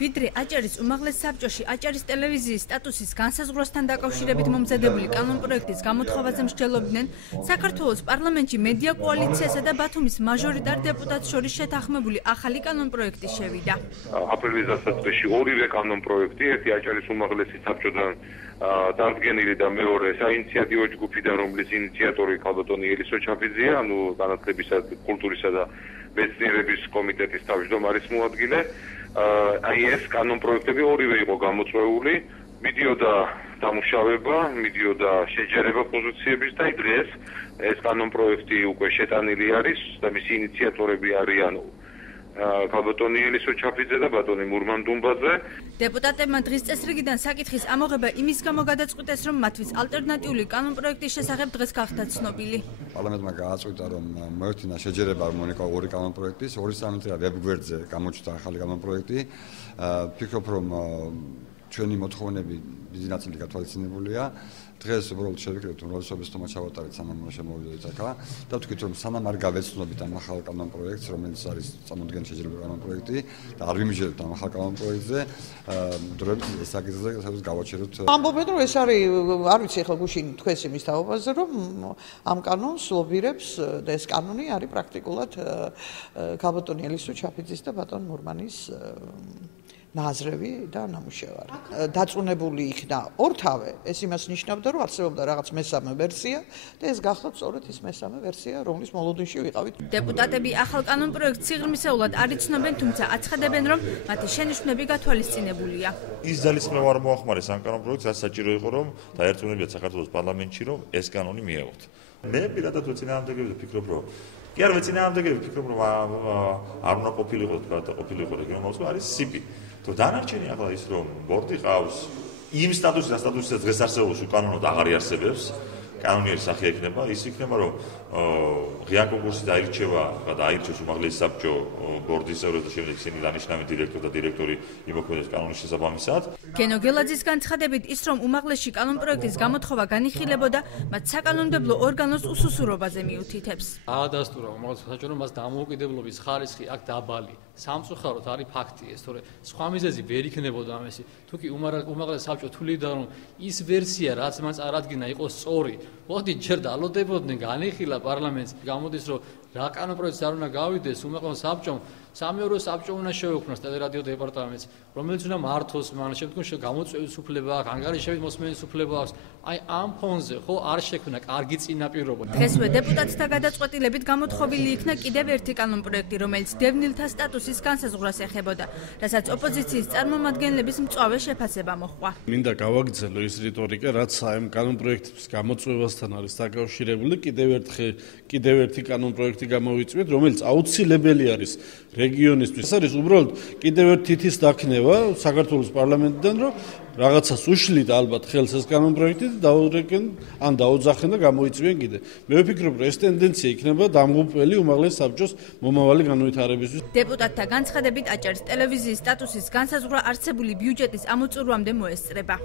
ვიდრე აჭარის უმაღლეს საბჭოში აჭარის ტელევიზიის სტატუსის განსაზღვრასთან დაკავშირებით მომზადებული კანონპროექტის გამოთხოვაზე მსჯელობდნენ საქართველოს პარლამენტში მედია კოალიციასა და ბათუმის მაჟორიტარ დეპუტატს შორის შეთანხმებული ახალი კანონპროექტი შევიდა. აპრილის დასაწყისში ორივე კანონპროექტი, ერთი აჭარის უმაღლესი საბჭოდან დადგენილი და მეორე საინიციატივო ჯგუფიდან, რომლის ინიციატორი ქალბატონი ელისო ჩაფიძეა, ანუ განათლებისა, კულტურისა და მეცნიერების კომიტეტის თავმჯდომარის მოადგილე. აი ეს კანონპროექტები ორივე იყო გამოწვეული, მიდიოდა დამუშავება, მიდიოდა შეჯერება პოზიციების და დღეს ეს კანონპროექტი უკვე შეტანილი არის და მისი ინიციატორები არიან ქალბატონი ელისო ჩაფიძე და ბატონი მურმან დუმბაძე. დეპუტატებმა დღის წესრიგიდან საკითხის ამოღება იმის გამო გადაწყვიტეს, რომ მათთვის ალტერნატიული კანონპროექტის შესახებ დღეს გახდა ცნობილი. პარლამენტმა გააწყვიტა, რომ მოეხდინა შეჯერება მონიკა ორი კანონპროექტის, 2-3 დღე ვებგვერდზე გამოჩნდა ახალი კანონპროექტი. ვფიქრობ, რომ ჩვენი მოთხოვნები დიდი ნაწილი გათვალისწინებულია. დღეს უბრალოდ შევიკრიბეთ უმრავლესობის თომა ჩავატარეთ სანამ შემოვიდეთ აქ და ვთქვით, რომ სანამ არ გავეცნობით ამ ახალ კანონპროექტს, რომელიც არის წამოდგენილი შეჯერებითი კანონპროექტი და არ ვიმიჯერებთ ამ ახალ კანონპროექტზე, დროებით ეს საკითხზე გავაჩეროთ. ამბობენ, რომ ეს არის, არ ვიცი, ახლა გუშინ თქვენს იმის თაობაზე, რომ ამ კანონს ლობირებს და ეს კანონი არის პრაქტიკულად ქალბატონი ელისო ჩაფიძის და ბატონ მურმანის ნაზრევი და ნამუშევარი. დაწუნებული იქნა ორთავე, ეს იმას ნიშნავდა, რომ არსებობდა რაღაც მესამე ვერსია და ეს გახლავთ სწორედ ის მესამე ვერსია, რომლის მოლოდინში ვიყავით. დეპუტატები ახალ კანონპროექტს სიღრმისეულად არ იცნობენ, თუმცა აცხადებენ, რომ მათი შენიშვნები გათვალისწინებულია. ის ძალისხმევა არ მოახმარეს ამ კანონპროექტს, რაც საჭირო იყო, რომ დაერწმუნებიათ საქართველოს პარლამენტში, რომ ეს კანონი მიეღოთ. მე პირადად ვეწინააღმდეგები ვფიქრობ, რომ კი არ ვეწინააღმდეგები, ვფიქრობ, რომ არ უნდა ყოფილიყო, თქვა და ყოფილიყო რეგიონალურ მოსკოვ არის სიპი. თუ დანარჩენი ახლა ის რომ ბორდი ყავს იმ სტატუსის დღეს არსებობს უკანონოდ აღარ იარსებებს, კანონიერი სახე ექნება, ის იქნება რომ ღია კონკურსი დაირჩევა და დაირჩევს უმაღლესი საბჭო ბორდის წევრებს და შემდეგ ისინი დანიშნავენ დირექტორი და დირექტორი იმოქმედებს კანონის შესაბამისად. გენო გელაძის განცხადებით ის რომ უმაღლესში კანონპროექტის გამოთხოვა განიხილებოდა, მათ საკანონმდებლო ორგანოს უსუსურობაზე მიუთითებს. დაადასტურა უმაღლეს საბჭომ, მას დამოუკიდებლობის ხარისხი აქ დაბალი. სამწუხაროდ არის ფაქტი ეს, თორე სხვა მიზეზი ვერ იქნებოდა ამისი. თუკი უმაღლეს საბჭო თვლიდა, რომ ის ვერსია, რაც მას არადგინა, იყოს სწორი. მოდი ჯერ დალოდებოდნენ, განიხილა პარლამენტს. გამოდის, რომ რა კანონპროექტს არ უნდა გავიდეს უმაღლეს საბჭომ, სამეურვეო საბჭო უნდა შეუქმნას ტელერადიო დეპარტამენტს, რომელიც უნდა მართოს, მან შემდგომში გამოწვევის უფლება აქვს, ანგარიშებით მოსმენის უფლება აქვს. აი ამ ფონზე ხო არ შექმნა კარგი წინაპირობა. დღესვე დეპუტატთა გადაწყვეტილებით გამოთხოვილი იქნა კიდევ ერთი კანონპროექტი, რომელიც დევნილთა სტატუსის განსაზღვრას ეხებოდა, რასაც ოპოზიციის წარმომადგენლების მწვავე შეფასება მოჰყვა. მინდა გავაგრძელო ის რიტორიკა, რაც ამ კანონპროექტის გამოწვევასთან არის დაკავშირებული. კიდევ ერთი კანონპროექტი გამოვიწვიეთ, რომელიც აუცილებელი არის რეგიონისთვის. ეს არის უბრალოდ კიდევ ერთი თითის დაქნება საქართველოს პარლამენტიდან, რომ რაღაცას უშლით ალბათ ხელს ეს კანონპროექტი და დაურეკენ ან დაუძახენ და გამოიწვიენ კიდე. მე ვფიქრობ, რომ ეს ტენდენცია იქნება დამღუპველი უმაღლეს საბჭოს მომავალი განვითარებისთვის. დეპუტატთა განცხადებით აჭარის ტელევიზიის სტატუსის განსაზღვრა არსებული ბიუჯეტის ამოწურვამდე მოესწრება.